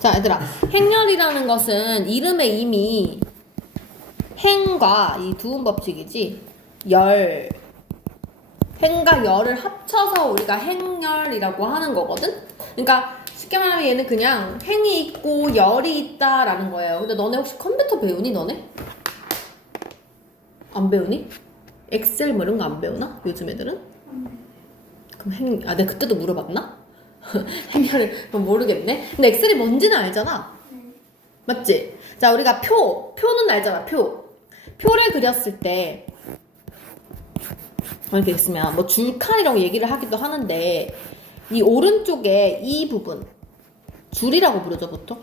자, 얘들아. 행렬이라는 것은 이름에 이미 행과 이 두음 법칙이지. 열. 행과 열을 합쳐서 우리가 행렬이라고 하는 거거든? 그러니까 쉽게 말하면 얘는 그냥 행이 있고 열이 있다라는 거예요. 근데 너네 혹시 컴퓨터 배우니, 너네? 안 배우니? 엑셀 뭐 이런 거 안 배우나? 요즘 애들은? 그럼 내가 그때도 물어봤나? 행렬을 모르겠네. 근데 엑셀이 뭔지는 알잖아. 맞지? 자, 우리가 표는 알잖아, 표를 그렸을 때, 이렇게 있으면, 뭐, 줄칸이라고 얘기를 하기도 하는데, 이 오른쪽에 이 부분, 줄이라고 부르죠, 보통?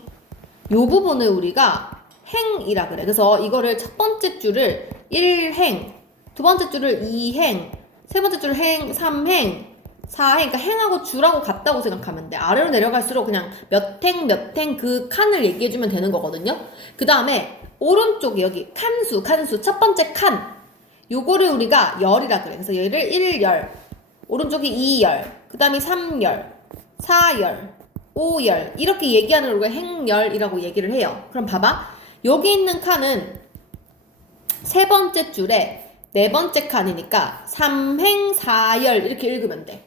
요 부분을 우리가 행이라 그래. 그래서 이거를 첫 번째 줄을 1행, 두 번째 줄을 2행, 세 번째 줄을 행, 3행, 4행, 그러니까 행하고 줄하고 같다고 생각하면 돼. 아래로 내려갈수록 그냥 몇 행 그 칸을 얘기해주면 되는 거거든요. 그 다음에 오른쪽 여기 칸수 첫 번째 칸 요거를 우리가 열이라 그래. 그래서 얘를 1열, 오른쪽이 2열, 그 다음에 3열, 4열, 5열 이렇게 얘기하는 걸 우리가 행열이라고 얘기를 해요. 그럼 봐봐. 여기 있는 칸은 세 번째 줄에 네 번째 칸이니까 3행 4열 이렇게 읽으면 돼.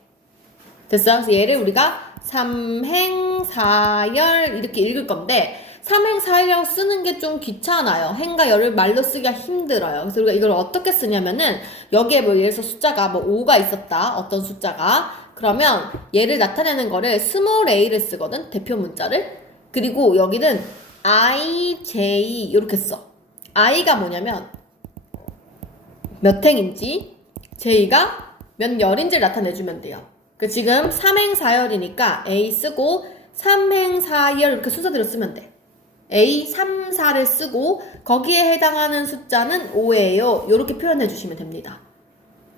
됐어? 그래서 얘를 우리가 3행 4열 이렇게 읽을 건데 3행 4열이라고 쓰는 게 좀 귀찮아요. 행과 열을 말로 쓰기가 힘들어요. 그래서 우리가 이걸 어떻게 쓰냐면은 여기에 뭐 예를 들어서 숫자가 뭐 5가 있었다. 어떤 숫자가. 그러면 얘를 나타내는 거를 스몰 a를 쓰거든. 대표 문자를. 그리고 여기는 I, J 이렇게 써. I가 뭐냐면 몇 행인지 J가 몇 열인지를 나타내주면 돼요. 지금 3행 4열이니까 A 쓰고 3행 4열 이렇게 순서대로 쓰면 돼. A 3, 4를 쓰고 거기에 해당하는 숫자는 5예요. 이렇게 표현해 주시면 됩니다.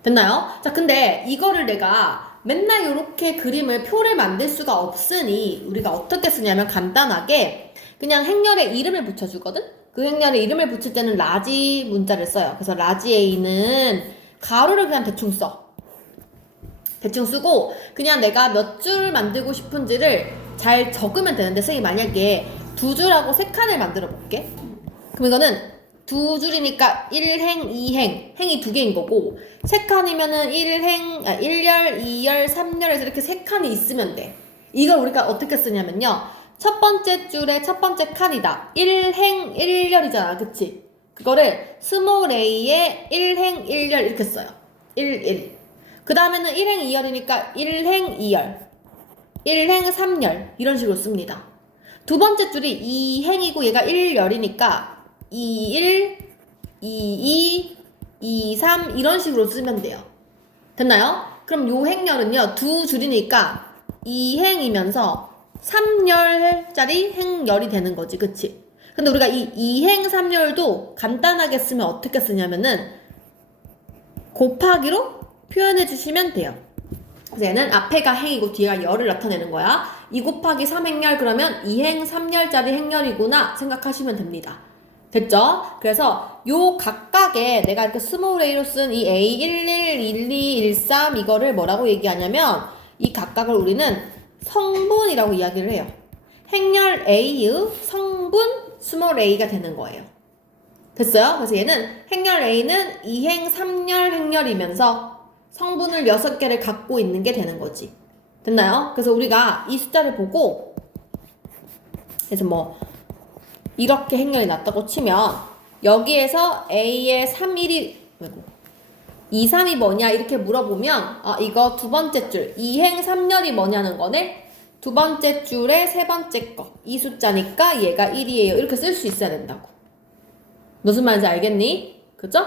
됐나요? 자, 근데 이거를 내가 맨날 이렇게 그림을 표를 만들 수가 없으니 우리가 어떻게 쓰냐면 간단하게 그냥 행렬에 이름을 붙여주거든? 그 행렬에 이름을 붙일 때는 라지 문자를 써요. 그래서 라지 A는 가로를 그냥 대충 써. 대충 쓰고 그냥 내가 몇 줄 만들고 싶은지를 잘 적으면 되는데 선생님이 만약에 두 줄하고 세 칸을 만들어 볼게. 그럼 이거는 두 줄이니까 1행, 2행, 행이 두 개인 거고 세 칸이면은 1열, 2열, 3열에서 이렇게 세 칸이 있으면 돼. 이걸 우리가 어떻게 쓰냐면요. 첫 번째 줄에 첫 번째 칸이다. 1행, 1열이잖아. 그치? 그거를 스몰 a에 1행, 1열 이렇게 써요. 1. 그 다음에는 1행 2열이니까 1행 2열 1행 3열 이런 식으로 씁니다. 두 번째 줄이 2행이고 얘가 1열이니까 21, 22, 23 이런 식으로 쓰면 돼요. 됐나요? 그럼 요 행열은요 두 줄이니까 2행이면서 3열짜리 행열이 되는 거지. 그치? 근데 우리가 이 2행 3열도 간단하게 쓰면 어떻게 쓰냐면은 곱하기로 표현해 주시면 돼요. 그래서 얘는 앞에가 행이고 뒤에가 열을 나타내는 거야. 2 곱하기 3행열 그러면 2행 3열짜리 행열이구나 생각하시면 됩니다. 됐죠? 그래서 요 각각의 내가 이렇게 스몰 a로 쓴 이 A11, 12, 13 이거를 뭐라고 얘기하냐면 이 각각을 우리는 성분이라고 이야기를 해요. 행열 A의 성분 스몰 a가 되는 거예요. 됐어요? 그래서 얘는 행열 A는 2행 3열 행열이면서 성분을 6개를 갖고 있는 게 되는 거지. 됐나요? 그래서 우리가 이 숫자를 보고 그래서 뭐 이렇게 행렬이 났다고 치면 여기에서 A의 3, 1이 2, 3이 뭐냐 이렇게 물어보면 이거 두 번째 줄 2행 3열이 뭐냐는 거네. 두 번째 줄에 세 번째 거 이 숫자니까 얘가 1이에요. 이렇게 쓸 수 있어야 된다고. 무슨 말인지 알겠니? 그죠?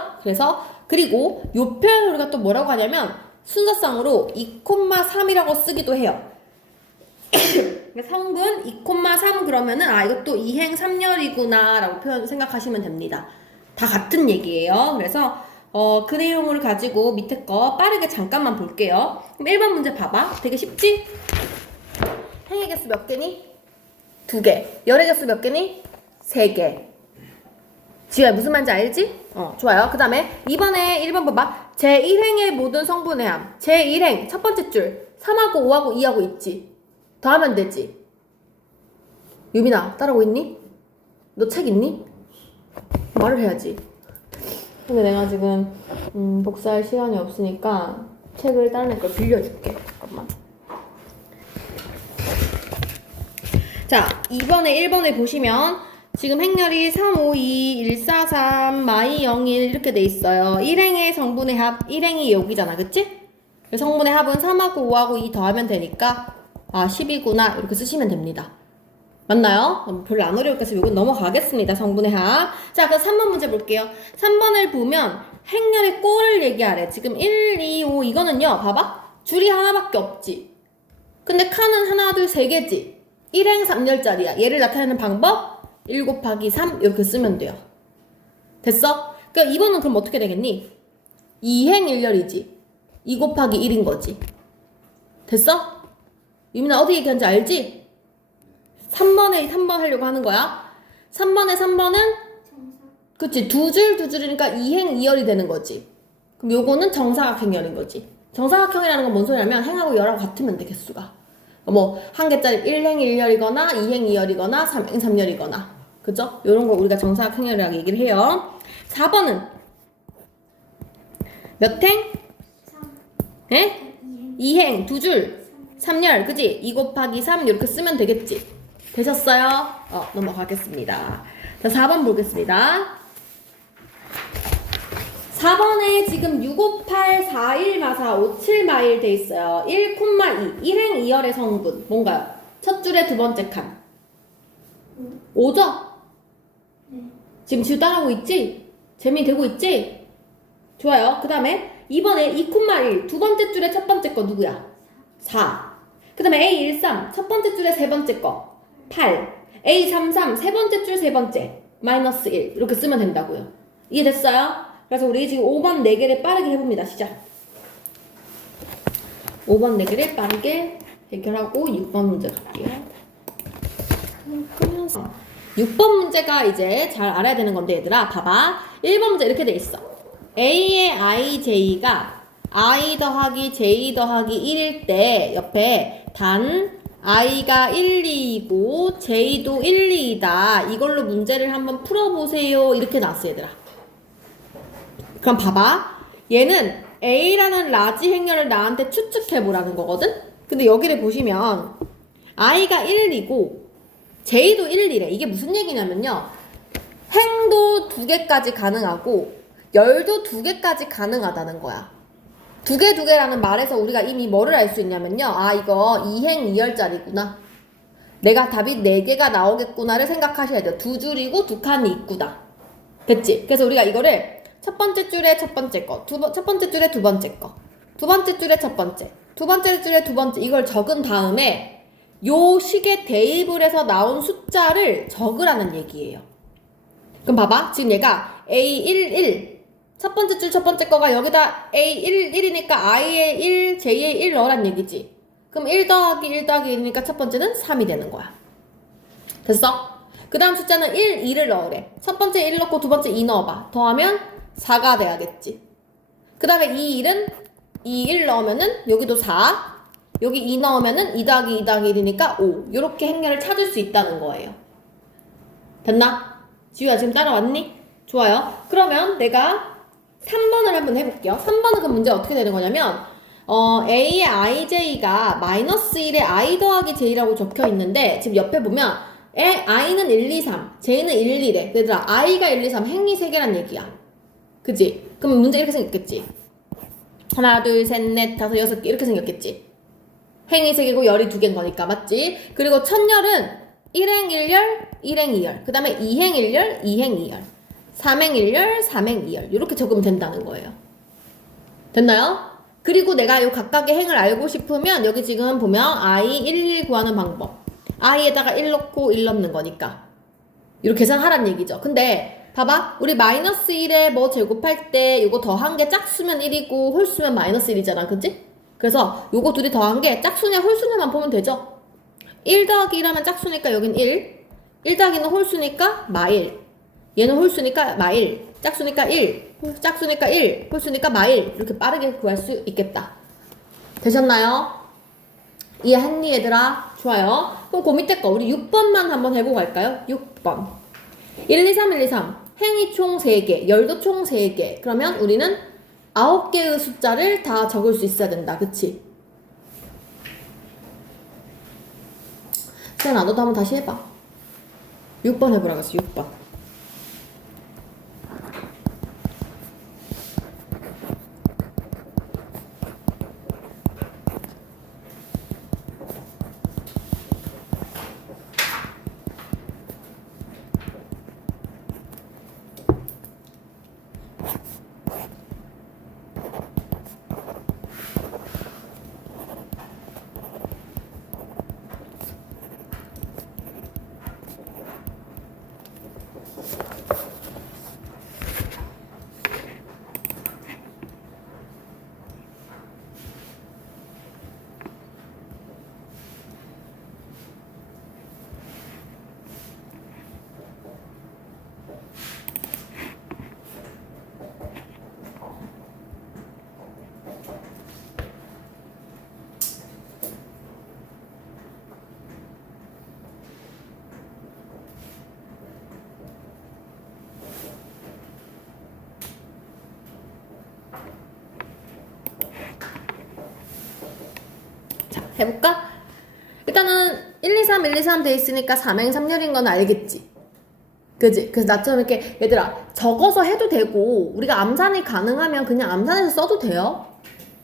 그리고 요 표현을 우리가 또 뭐라고 하냐면 순서상으로 2,3이라고 쓰기도 해요. 성분 2,3 그러면은 이것도 2행 3열이구나 라고 생각하시면 됩니다. 다 같은 얘기예요. 그래서 그 내용을 가지고 밑에 거 빠르게 잠깐만 볼게요. 그럼 1번 문제 봐봐. 되게 쉽지? 행의 개수 몇 개니? 2개. 열의 개수 몇 개니? 3개. 지우야 무슨 말인지 알지? 좋아요. 그 다음에 이번에 1번 봐봐. 제1행의 모든 성분의 함. 제1행 첫 번째 줄 3하고 5하고 2하고 있지. 더하면 되지. 유빈아, 따라오고 있니? 너 책 있니? 말을 해야지. 근데 내가 지금 복사할 시간이 없으니까 책을 다른 애 걸 빌려줄게. 잠깐만. 자, 1번에 보시면 지금 행렬이 3, 5, 2, 1, 4, 3, 마이 0, 1 이렇게 돼 있어요. 1행의 성분의 합, 1행이 여기잖아, 그치? 성분의 합은 3하고 5하고 2 더하면 되니까 10이구나 이렇게 쓰시면 됩니다. 맞나요? 별로 안 어려울 것 같아서 이건 넘어가겠습니다. 성분의 합. 자, 그럼 3번 문제 볼게요. 3번을 보면 행렬의 꼴을 얘기하래. 지금 1, 2, 5 이거는요. 봐봐. 줄이 하나밖에 없지. 근데 칸은 하나, 둘, 세 개지. 1행 3열짜리야. 얘를 나타내는 방법 1 곱하기 3 이렇게 쓰면 돼요. 됐어? 그러니까 2번은 그럼 어떻게 되겠니? 2행 1열이지. 2 곱하기 1인 거지. 됐어? 유민아 어디 얘기하는지 알지? 3번에 3번 하려고 하는 거야. 3번은 그치 두 줄이니까 2행 2열이 되는 거지. 그럼 요거는 정사각행열인 거지. 정사각형이라는 건 뭔 소리냐면 행하고 열하고 같으면 돼 개수가. 뭐 한 개짜리 1행 1열이거나 2행 2열이거나 3행 3열이거나 그죠? 요런 거 우리가 정사각행열이라고 얘기를 해요. 4번은 몇 행? 3. 예? 2행 두 줄 3열 그지? 2 곱하기 3 이렇게 쓰면 되겠지. 되셨어요? 넘어가겠습니다. 자, 4번 보겠습니다. 4번에 지금 658, 41, 마사, 57, 마일 돼 있어요. 1, 2, 1행 2열의 성분. 뭔가요? 첫 줄의 두 번째 칸. 5죠? 네. 지금 따라오고 있지? 재미되고 있지? 좋아요. 그 다음에 2번에 2, 1, 두 번째 줄의 첫 번째 거 누구야? 4. 그 다음에 A13, 첫 번째 줄의 세 번째 거. 8. A33, 세 번째 줄 세 번째. 마이너스 1. 이렇게 쓰면 된다고요. 이해됐어요? 그래서 우리 지금 5번 4개를 빠르게 해봅니다. 시작. 5번 4개를 빠르게 해결하고 6번 문제 갈게요. 끄면서 6번 문제가 이제 잘 알아야 되는 건데 얘들아 봐봐. 1번 문제 이렇게 돼 있어. A의 IJ가 I 더하기 J 더하기 1일 때 옆에 단 I가 1, 2이고 J도 1, 2이다. 이걸로 문제를 한번 풀어보세요. 이렇게 나왔어 얘들아. 그럼 봐봐. 얘는 A라는 라지 행렬을 나한테 추측해보라는 거거든? 근데 여기를 보시면 I가 1이고 J도 1이래. 이게 무슨 얘기냐면요. 행도 2개까지 가능하고 열도 2개까지 가능하다는 거야. 2개라는 말에서 우리가 이미 뭐를 알 수 있냐면요. 이거 2행 2열짜리구나. 내가 답이 4개가 나오겠구나를 생각하셔야 돼요. 2줄이고 2칸이 있구나. 됐지? 그래서 우리가 이거를 첫 번째 줄에 첫 번째 거, 첫 번째 줄에 두 번째 거, 두 번째 줄에 첫 번째, 두 번째 줄에 두 번째 이걸 적은 다음에 요 식에 대입을 해서 나온 숫자를 적으라는 얘기예요. 그럼 봐봐. 지금 얘가 A11 첫 번째 줄 첫 번째 거가 여기다 A11이니까 I의 1, J의 1 넣으란 얘기지. 그럼 1 더하기 1 더하기 1이니까 첫 번째는 3이 되는 거야. 됐어? 그 다음 숫자는 1, 2를 넣으래. 첫 번째 1 넣고 두 번째 2 넣어봐. 더하면 4가 돼야겠지. 그 다음에 이 1은 2, 1 넣으면은 여기도 4. 여기 2 넣으면은 2 더하기 2 더하기 1이니까 5. 이렇게 행렬을 찾을 수 있다는 거예요. 됐나? 지우야 지금 따라왔니? 좋아요. 그러면 내가 3번을 한번 해볼게요. 3번은 그 문제 어떻게 되는 거냐면 A의 IJ가 마이너스 1에 I 더하기 J라고 적혀 있는데 지금 옆에 보면 I는 1, 2, 3 J는 1, 2래. 얘들아 I가 1, 2, 3 행이 3개란 얘기야. 그치? 그럼 문제 이렇게 생겼겠지? 하나, 둘, 셋, 넷, 다섯, 여섯 개 이렇게 생겼겠지? 행이 3개고 열이 2개인 거니까 맞지? 그리고 첫열은 1행 1열, 1행 2열 그 다음에 2행 1열, 2행 2열 3행 1열, 3행 2열 이렇게 적으면 된다는 거예요. 됐나요? 그리고 내가 이 각각의 행을 알고 싶으면 여기 지금 보면 I 1, 1 구하는 방법 I에다가 1 넣고 1 넣는 거니까 이렇게 계산하란 얘기죠. 근데 봐봐 우리 마이너스 1에 뭐 제곱할 때 이거 더한 게 짝수면 1이고 홀수면 마이너스 1이잖아. 그치? 그래서 요거 둘이 더한 게 짝수냐 홀수냐만 보면 되죠. 1 더하기 1 하면 짝수니까 여긴 1 더하기는 홀수니까 마일 얘는 홀수니까 마일 짝수니까 1 짝수니까 1 홀수니까 마일 이렇게 빠르게 구할 수 있겠다. 되셨나요? 이해했니 얘들아? 좋아요. 그럼 그 밑에 거 우리 6번만 한번 해보고 갈까요? 6번. 1, 2, 3, 1, 2, 3. 행이 총 3개, 열도 총 3개. 그러면 우리는 9개의 숫자를 다 적을 수 있어야 된다. 그치? 세연아, 너도 한번 다시 해봐. 6번 해보라고 했어, 6번. 해볼까? 일단은 1, 2, 3, 1, 2, 3 돼 있으니까 3행 3열인 건 알겠지? 그지? 그래서 나처럼 이렇게 얘들아 적어서 해도 되고 우리가 암산이 가능하면 그냥 암산해서 써도 돼요.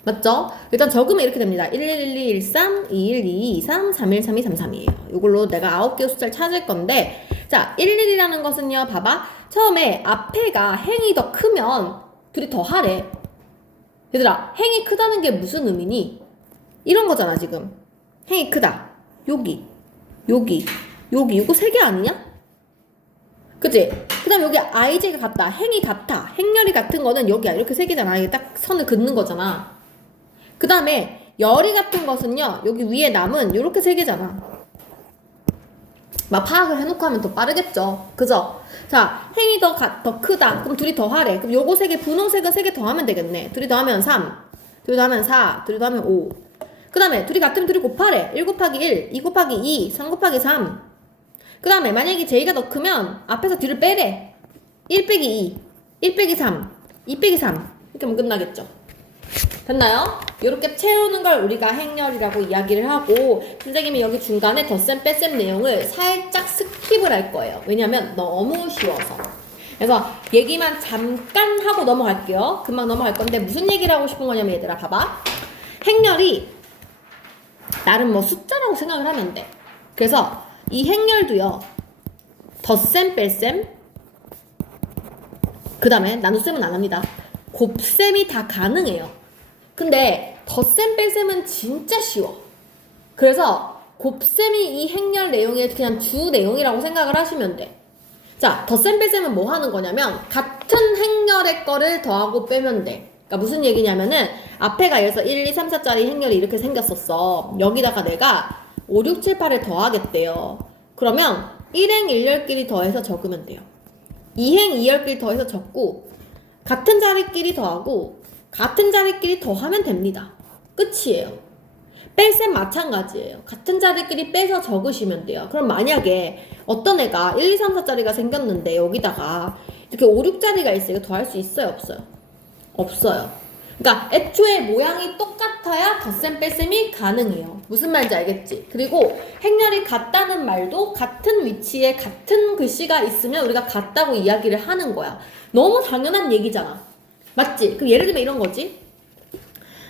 맞죠? 일단 적으면 이렇게 됩니다. 1, 1, 1, 2, 1, 3, 2, 1, 2, 2, 3, 3, 1, 3, 2, 3, 3이에요. 이걸로 내가 9개의 숫자를 찾을 건데 자, 1, 1이라는 것은요. 봐봐. 처음에 앞에가 행이 더 크면 둘이 더 하래. 얘들아 행이 크다는 게 무슨 의미니? 이런 거잖아 지금. 행이 크다. 여기 이거 3개 아니냐? 그치? 그 다음 여기 IJ가 같다. 행이 같아. 행렬이 같은 거는 여기야. 이렇게 3개잖아. 이게 딱 선을 긋는 거잖아. 그 다음에 열이 같은 것은요. 여기 위에 남은 요렇게 3개잖아. 막 파악을 해놓고 하면 더 빠르겠죠. 그죠? 자, 행이 더 크다. 그럼 둘이 더 하래. 그럼 요거 3개, 분홍색은 3개 더 하면 되겠네. 둘이 더 하면 3, 둘이 더 하면 4, 둘이 더 하면 5. 그 다음에 둘이 같으면 둘이 곱하래. 1 곱하기 1, 2 곱하기 2, 3 곱하기 3. 그 다음에 만약에 J가 더 크면 앞에서 뒤를 빼래. 1 빼기 2, 1 빼기 3, 2 빼기 3. 이렇게 하면 끝나겠죠. 됐나요? 이렇게 채우는 걸 우리가 행렬이라고 이야기를 하고 선생님이 여기 중간에 덧셈 뺄셈 내용을 살짝 스킵을 할 거예요. 왜냐면 너무 쉬워서. 그래서 얘기만 잠깐 하고 넘어갈게요. 금방 넘어갈 건데 무슨 얘기를 하고 싶은 거냐면 얘들아 봐봐. 행렬이 나름 뭐 숫자라고 생각을 하면 돼. 그래서 이 행렬도요. 덧셈 뺄셈 그 다음에 나눗셈은 안 합니다. 곱셈이 다 가능해요. 근데 덧셈 뺄셈은 진짜 쉬워. 그래서 곱셈이 이 행렬 내용의 그냥 주 내용이라고 생각을 하시면 돼. 자, 덧셈 뺄셈은 뭐 하는 거냐면 같은 행렬의 거를 더하고 빼면 돼. 그러니까 무슨 얘기냐면은 앞에가 예를 들어서 1, 2, 3, 4짜리 행렬이 이렇게 생겼었어. 여기다가 내가 5, 6, 7, 8을 더하겠대요. 그러면 1행 1열끼리 더해서 적으면 돼요. 2행 2열끼리 더해서 적고 같은 자리끼리 더하고 같은 자리끼리 더하면 됩니다. 끝이에요. 뺄셈 마찬가지예요. 같은 자리끼리 빼서 적으시면 돼요. 그럼 만약에 어떤 애가 1, 2, 3, 4짜리가 생겼는데 여기다가 이렇게 5, 6짜리가 있어요. 이거 더할 수 있어요? 없어요? 없어요. 그러니까 애초에 모양이 똑같아야 덧셈 뺄셈이 가능해요. 무슨 말인지 알겠지? 그리고 행렬이 같다는 말도 같은 위치에 같은 글씨가 있으면 우리가 같다고 이야기를 하는 거야. 너무 당연한 얘기잖아. 맞지? 그럼 예를 들면 이런 거지.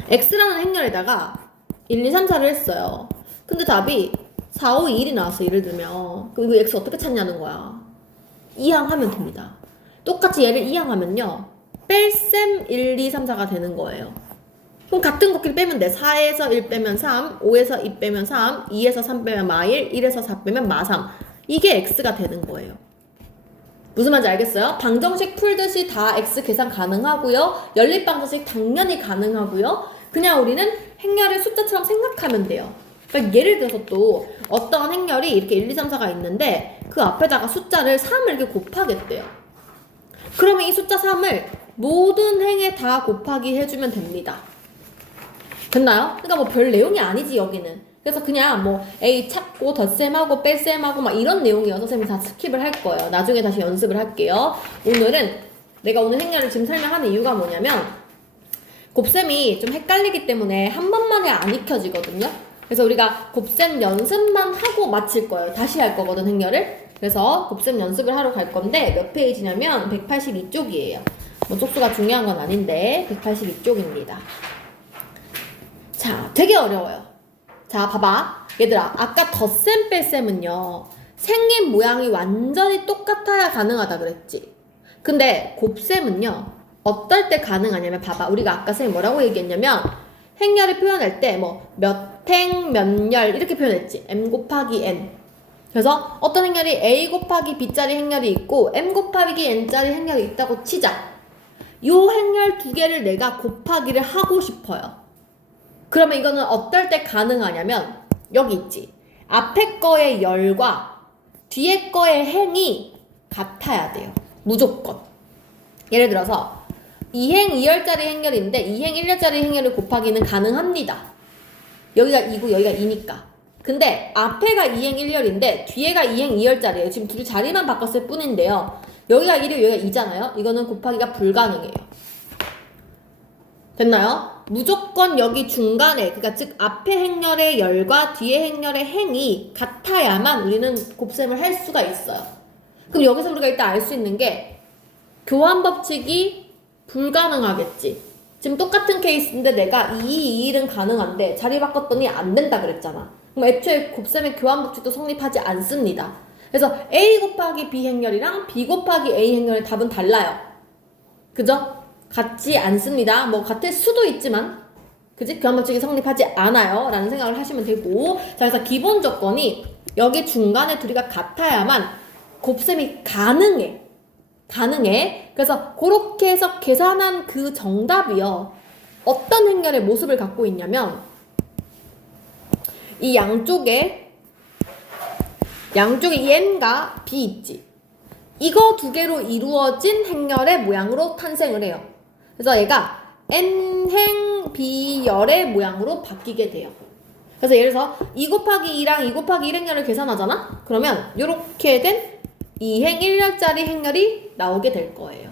X라는 행렬에다가 1, 2, 3, 4를 했어요. 근데 답이 4, 5, 2, 1이 나왔어. 예를 들면. 그럼 이거 X 어떻게 찾냐는 거야. 이항하면 됩니다. 똑같이 얘를 이항하면요. 뺄셈 1, 2, 3, 4가 되는 거예요. 그럼 같은 것끼리 빼면 돼. 4에서 1 빼면 3, 5에서 2 빼면 3, 2에서 3 빼면 마1, 1에서 4 빼면 마3. 이게 X가 되는 거예요. 무슨 말인지 알겠어요? 방정식 풀듯이 다 X 계산 가능하고요. 연립방정식 당연히 가능하고요. 그냥 우리는 행렬을 숫자처럼 생각하면 돼요. 그러니까 예를 들어서 또 어떤 행렬이 이렇게 1, 2, 3, 4가 있는데 그 앞에다가 숫자를 3을 이렇게 곱하겠대요. 그러면 이 숫자 3을 모든 행에 다 곱하기 해주면 됩니다. 됐나요? 그러니까 뭐 별 내용이 아니지 여기는. 그래서 그냥 뭐 A 찾고 덧셈하고 뺄셈하고 막 이런 내용이어서 선생님이 다 스킵을 할 거예요. 나중에 다시 연습을 할게요. 오늘은 내가 오늘 행렬을 지금 설명하는 이유가 뭐냐면 곱셈이 좀 헷갈리기 때문에 한 번만에 안 익혀지거든요. 그래서 우리가 곱셈 연습만 하고 마칠 거예요. 다시 할 거거든, 행렬을. 그래서 곱셈 연습을 하러 갈 건데 몇 페이지냐면 182쪽이에요. 뭐 쪽수가 중요한 건 아닌데 182쪽입니다. 자, 되게 어려워요. 자, 봐봐. 얘들아, 아까 덧셈 뺄셈은요. 생긴 모양이 완전히 똑같아야 가능하다 그랬지. 근데 곱셈은요. 어떨 때 가능하냐면 봐봐. 우리가 아까 선생님 뭐라고 얘기했냐면 행렬을 표현할 때 뭐 몇 행, 몇 열 이렇게 표현했지. m 곱하기 n. 그래서 어떤 행렬이 a 곱하기 b짜리 행렬이 있고 m 곱하기 n짜리 행렬이 있다고 치자. 요 행렬 두 개를 내가 곱하기를 하고 싶어요. 그러면 이거는 어떨 때 가능하냐면 여기 있지. 앞에 거의 열과 뒤에 거의 행이 같아야 돼요. 무조건. 예를 들어서 2행 2열짜리 행렬인데 2행 1열짜리 행렬을 곱하기는 가능합니다. 여기가 2고 여기가 2니까. 근데 앞에가 2행 1열인데 뒤에가 2행 2열짜리예요. 지금 둘이 자리만 바꿨을 뿐인데요. 여기가 1이고 여기가 2잖아요. 이거는 곱하기가 불가능해요. 됐나요? 무조건 여기 중간에, 그러니까 즉 앞에 행렬의 열과 뒤에 행렬의 행이 같아야만 우리는 곱셈을 할 수가 있어요. 그럼 여기서 우리가 일단 알 수 있는 게 교환 법칙이 불가능하겠지. 지금 똑같은 케이스인데 내가 2, 2, 1은 가능한데 자리 바꿨더니 안 된다 그랬잖아. 그럼 애초에 곱셈의 교환 법칙도 성립하지 않습니다. 그래서 A 곱하기 B 행렬이랑 B 곱하기 A 행렬의 답은 달라요. 그죠? 같지 않습니다. 뭐 같을 수도 있지만 그지? 교환 법칙이 성립하지 않아요 라는 생각을 하시면 되고, 자, 그래서 기본 조건이 여기 중간에 둘이가 같아야만 곱셈이 가능해. 그래서 그렇게 해서 계산한 그 정답이요, 어떤 행렬의 모습을 갖고 있냐면 이 양쪽에 이 n과 b 있지. 이거 두 개로 이루어진 행렬의 모양으로 탄생을 해요. 그래서 얘가 n행 b열의 모양으로 바뀌게 돼요. 그래서 예를 들어서 2 곱하기 2랑 2 곱하기 1 행렬을 계산하잖아? 그러면 이렇게 된 2행 1열짜리 행렬이 나오게 될 거예요.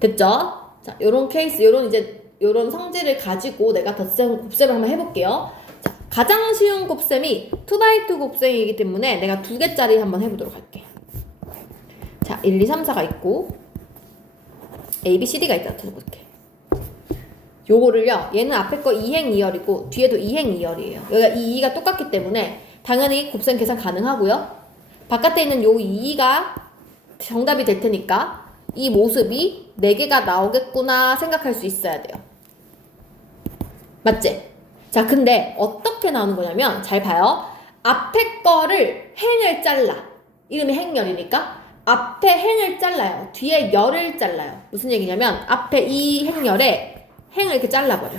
됐죠? 자, 요런 케이스, 요런 성질을 가지고 내가 곱셈을 한번 해볼게요. 자, 가장 쉬운 곱셈이 2x2 곱셈이기 때문에 내가 2개짜리 한번 해보도록 할게. 자, 1, 2, 3, 4가 있고 A, B, C, D가 있다. 들어볼게. 요거를요, 얘는 앞에 거 2행 2열이고 뒤에도 2행 2열이에요. 여기가 2가 똑같기 때문에 당연히 곱셈 계산 가능하고요. 바깥에 있는 요 2가 정답이 될 테니까 이 모습이 4개가 나오겠구나 생각할 수 있어야 돼요. 맞지? 자, 근데 어떻게 나오는 거냐면 잘 봐요. 앞에 거를 행을 잘라. 이름이 행열이니까 앞에 행을 잘라요. 뒤에 열을 잘라요. 무슨 얘기냐면 앞에 이 행열에 행을 이렇게 잘라버려.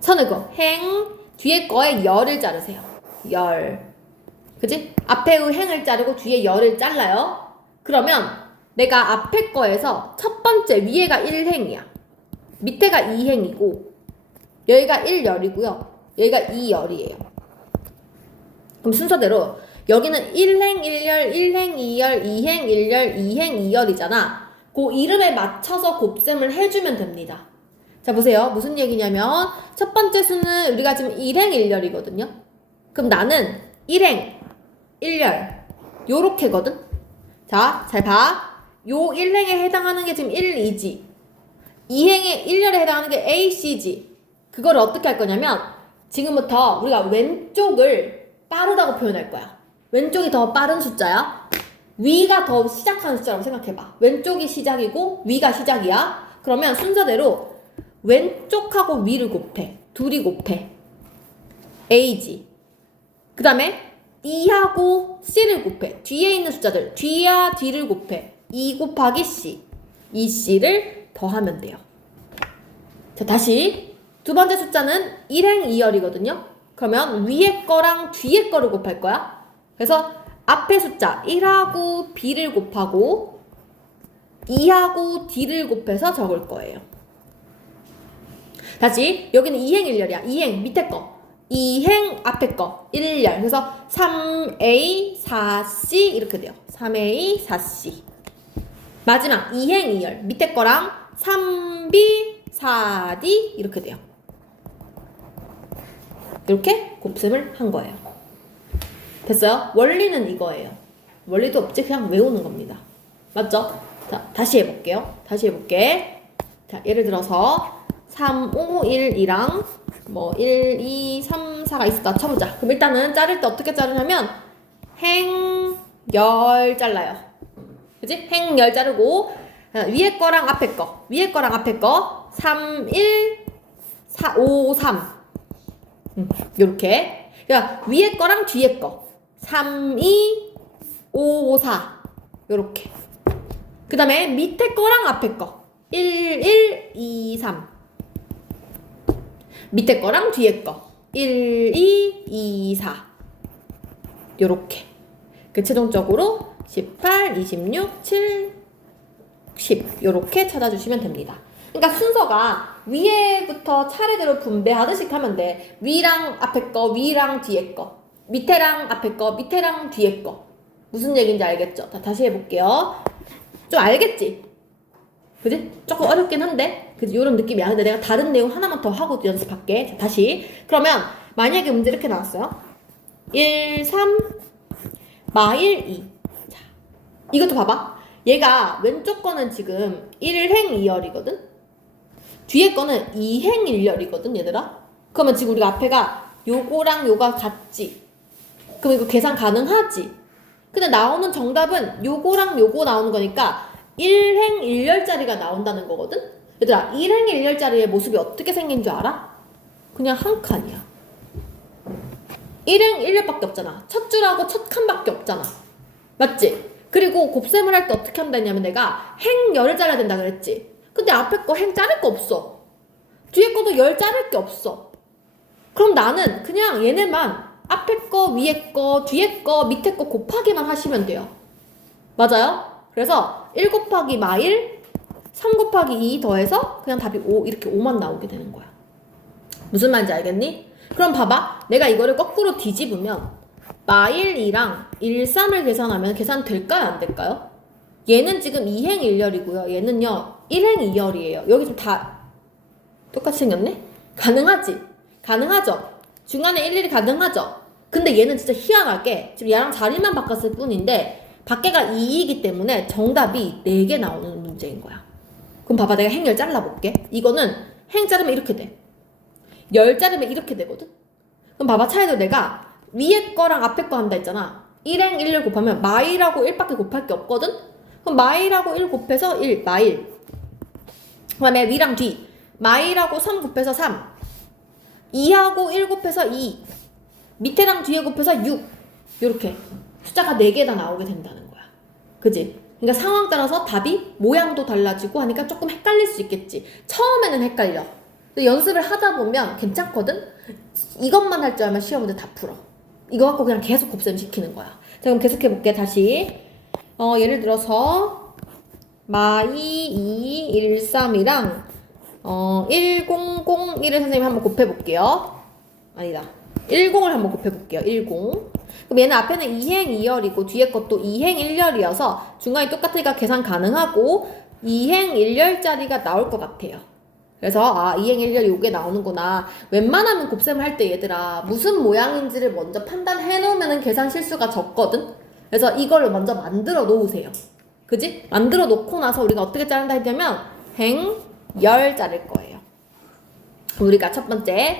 선을 그어. 행, 뒤에 거에 열을 자르세요. 열. 그치? 앞에 행을 자르고 뒤에 열을 잘라요. 그러면 내가 앞에 거에서 첫 번째 위에가 1행이야. 밑에가 2행이고 여기가 1열이고요. 여기가 2열이에요. 그럼 순서대로 여기는 1행 1열, 1행 2열, 2행 1열, 2행 2열이잖아. 그 이름에 맞춰서 곱셈을 해주면 됩니다. 자, 보세요. 무슨 얘기냐면 첫 번째 수는 우리가 지금 1행 1열이거든요. 그럼 나는 1행 1열 요렇게거든. 자, 잘 봐. 요 1행에 해당하는 게 지금 1, 2지. 2행에 1열에 해당하는 게 A, C지. 그거를 어떻게 할 거냐면 지금부터 우리가 왼쪽을 빠르다고 표현할 거야. 왼쪽이 더 빠른 숫자야. 위가 더 시작하는 숫자라고 생각해봐. 왼쪽이 시작이고 위가 시작이야. 그러면 순서대로 왼쪽하고 위를 곱해. 둘이 곱해. A지. 그 다음에 2하고 C를 곱해. 뒤에 있는 숫자들 뒤와 D를 곱해. 2 곱하기 C. 이 C를 더하면 돼요. 자, 다시 두 번째 숫자는 1행 2열이거든요. 그러면 위에 거랑 뒤에 거를 곱할 거야. 그래서 앞에 숫자 1하고 B를 곱하고 2하고 D를 곱해서 적을 거예요. 다시 여기는 2행 1열이야. 2행 밑에 거 2행 앞에 거 1열. 그래서 3A 4C 이렇게 돼요. 3A 4C. 마지막 2행 2열. 밑에 거랑 3B 4D 이렇게 돼요. 이렇게 곱셈을 한 거예요. 됐어요? 원리는 이거예요. 원리도 없지, 그냥 외우는 겁니다. 맞죠? 자, 다시 해볼게요. 다시 해볼게. 자, 예를 들어서 3, 5, 1, 2랑 뭐 1, 2, 3, 4가 있었다 쳐보자. 그럼 일단은 자를 때 어떻게 자르냐면 행, 열 잘라요. 그치? 행, 열 자르고 위에 거랑 앞에 거, 위에 거랑 앞에 거 3, 1, 4, 5, 3 요렇게. 그러니까 위에 거랑 뒤에 거 3, 2, 5, 4 요렇게. 그 다음에 밑에 거랑 앞에 거 1, 1, 2, 3 밑에 거랑 뒤에 거 1, 2, 2, 4 요렇게. 그 최종적으로 18, 26, 7, 10 요렇게 찾아주시면 됩니다. 그러니까 순서가 위에부터 차례대로 분배하듯이 하면 돼. 위랑 앞에 거, 위랑 뒤에 거, 밑에랑 앞에 거, 밑에랑 뒤에 거. 무슨 얘기인지 알겠죠? 다시 해볼게요. 좀 알겠지? 그지? 조금 어렵긴 한데, 그지? 요런 느낌이야. 근데 내가 다른 내용 하나만 더 하고 연습할게. 자, 다시. 그러면 만약에 문제 이렇게 나왔어요. 1, 3, 마일 2. 자, 이것도 봐봐. 얘가 왼쪽 거는 지금 1행 2열이거든? 뒤에 거는 2행 1열이거든, 얘들아? 그러면 지금 우리가 앞에가 요거랑 요가 같지? 그럼 이거 계산 가능하지? 근데 나오는 정답은 요거랑 요거 나오는 거니까 1행 1열짜리가 나온다는 거거든? 얘들아, 1행 1열짜리의 모습이 어떻게 생긴 줄 알아? 그냥 한 칸이야. 1행 1열밖에 없잖아. 첫 줄하고 첫 칸밖에 없잖아. 맞지? 그리고 곱셈을 할 때 어떻게 한다 했냐면 내가 행 열을 잘라야 된다 그랬지? 근데 앞에 거 행 자를 거 없어. 뒤에 거도 열 자를 게 없어. 그럼 나는 그냥 얘네만 앞에 거, 위에 거, 뒤에 거, 밑에 거 곱하기만 하시면 돼요. 맞아요? 그래서 1 곱하기 마일, 3 곱하기 2 더해서 그냥 답이 5, 이렇게 5만 나오게 되는 거야. 무슨 말인지 알겠니? 그럼 봐봐. 내가 이거를 거꾸로 뒤집으면 마일 2랑 1, 3을 계산하면 계산 될까요? 안 될까요? 얘는 지금 2행 1열이고요. 얘는요 1행 2열이에요. 여기 좀 다 똑같이 생겼네? 가능하지? 가능하죠? 중간에 일일이 가능하죠? 근데 얘는 진짜 희한하게 지금 얘랑 자리만 바꿨을 뿐인데 밖에가 2이기 때문에 정답이 4개 나오는 문제인 거야. 그럼 봐봐, 내가 행열 잘라볼게. 이거는 행 자르면 이렇게 돼. 열 자르면 이렇게 되거든? 그럼 봐봐, 차이도 내가 위에 거랑 앞에 거 한다 했잖아. 1행 1을 곱하면 마일하고 1밖에 곱할 게 없거든? 그럼 마일하고 1 곱해서 1, 마일. 그 다음에 위랑 뒤. 마일하고 3 곱해서 3. 2하고 1 곱해서 2. 밑에랑 뒤에 곱해서 6. 요렇게 숫자가 4개나 나오게 된다는 거야. 그지? 그러니까 상황 따라서 답이 모양도 달라지고 하니까 조금 헷갈릴 수 있겠지. 처음에는 헷갈려. 근데 연습을 하다 보면 괜찮거든? 이것만 할 줄 알면 시험 문제 다 풀어. 이거 갖고 그냥 계속 곱셈 시키는 거야. 자, 그럼 계속 해볼게. 다시. 예를 들어서 마이 2, 1, 3이랑 1001을 선생님이 한번 곱해볼게요. 아니다. 10을 한번 곱해볼게요. 10. 그럼 얘는 앞에는 2행 2열이고 뒤에 것도 2행 1열이어서 중간이 똑같으니까 계산 가능하고 2행 1열짜리가 나올 것 같아요. 그래서 2행 1열 요게 나오는구나. 웬만하면 곱셈을 할 때 얘들아 무슨 모양인지를 먼저 판단해 놓으면 계산 실수가 적거든. 그래서 이걸 먼저 만들어 놓으세요. 그지? 만들어 놓고 나서 우리가 어떻게 자른다 했냐면 행, 열 자를 거예요. 우리가 첫 번째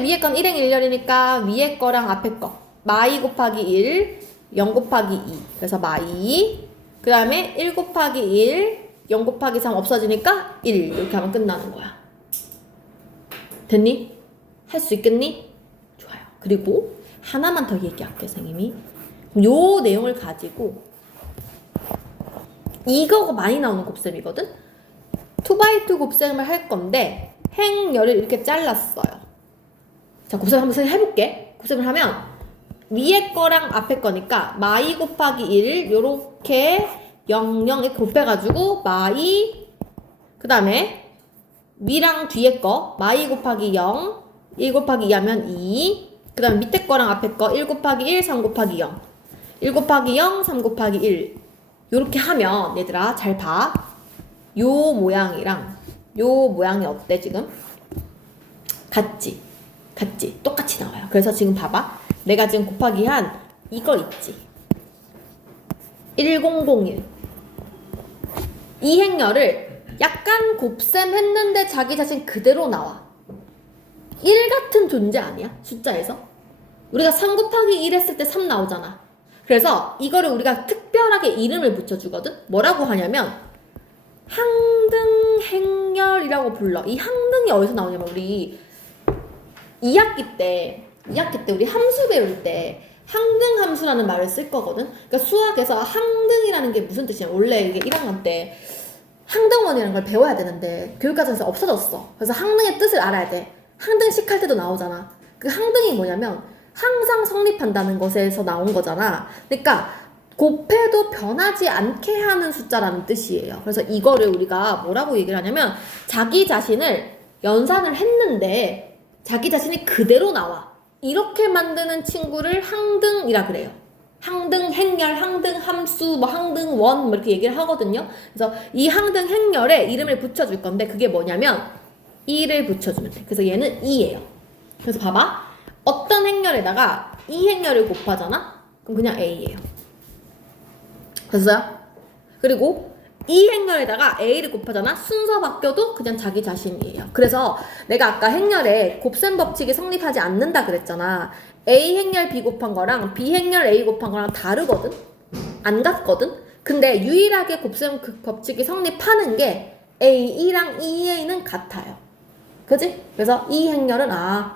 위에 건 1행 1열이니까 위에 거랑 앞에 거 마이 곱하기 1, 0 곱하기 2. 그래서 마이. 그 다음에 1 곱하기 1, 0 곱하기 3 없어지니까 1. 이렇게 하면 끝나는 거야. 됐니? 할 수 있겠니? 좋아요. 그리고 하나만 더 얘기할게요, 선생님이. 요 내용을 가지고 이거가 많이 나오는 곱셈이거든? 2x2 곱셈을 할 건데 행열을 이렇게 잘랐어요. 자, 곱셈 한번 해볼게. 곱셈을 하면 위에 거랑 앞에 거니까 마이 곱하기 1 요렇게 0, 0 이렇게 곱해가지고 마이 그 다음에 위랑 뒤에 거 마이 곱하기 0 1 곱하기 2 하면 2. 그 다음에 밑에 거랑 앞에 거 1 곱하기 1, 3 곱하기 0. 1 곱하기 0, 3 곱하기 1. 요렇게 하면 얘들아 잘 봐. 요 모양이랑 요 모양이 어때 지금? 같지? 똑같이 나와요. 그래서 지금 봐봐. 내가 지금 곱하기 한 이거 있지? 1001. 이 행렬을 약간 곱셈했는데 자기 자신 그대로 나와. 1 같은 존재 아니야? 숫자에서? 우리가 3 곱하기 1 했을 때 3 나오잖아. 그래서 이거를 우리가 특별하게 이름을 붙여주거든? 뭐라고 하냐면 항등행렬이라고 불러. 이 항등이 어디서 나오냐면 우리 2학기 때 우리 함수 배울 때 항등함수라는 말을 쓸 거거든? 그러니까 수학에서 항등이라는 게 무슨 뜻이냐? 원래 이게 1학년 때 항등원이라는 걸 배워야 되는데 교육과정에서 없어졌어. 그래서 항등의 뜻을 알아야 돼. 항등식 할 때도 나오잖아. 그 항등이 뭐냐면 항상 성립한다는 것에서 나온 거잖아. 그러니까 곱해도 변하지 않게 하는 숫자라는 뜻이에요. 그래서 이거를 우리가 뭐라고 얘기를 하냐면 자기 자신을 연산을 했는데 자기 자신이 그대로 나와. 이렇게 만드는 친구를 항등이라 그래요. 항등 행렬, 항등 함수, 뭐 항등 원 뭐 이렇게 얘기를 하거든요. 그래서 이 항등 행렬에 이름을 붙여줄 건데 그게 뭐냐면 2를 붙여주면 돼. 그래서 얘는 2예요. 그래서 봐봐. 어떤 행렬에다가 이 행렬을 곱하잖아? 그럼 그냥 A예요. 됐어요? 그리고 이 행렬에다가 A를 곱하잖아? 순서 바뀌어도 그냥 자기 자신이에요. 그래서 내가 아까 행렬에 곱셈 법칙이 성립하지 않는다 그랬잖아. A 행렬 B 곱한 거랑 B 행렬 A 곱한 거랑 다르거든? 안 같거든? 근데 유일하게 곱셈 법칙이 성립하는 게 A2랑 2A는 같아요. 그지? 그래서 이 행렬은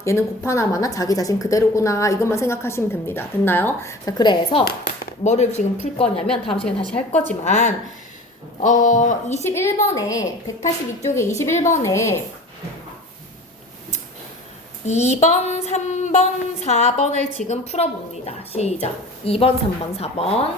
얘는 곱하나마나 자기 자신 그대로구나 이것만 생각하시면 됩니다. 됐나요? 자, 그래서 뭐를 지금 풀 거냐면 다음 시간에 다시 할 거지만 21번에 182쪽에 21번에 2번, 3번, 4번을 지금 풀어봅니다. 시작. 2번, 3번, 4번.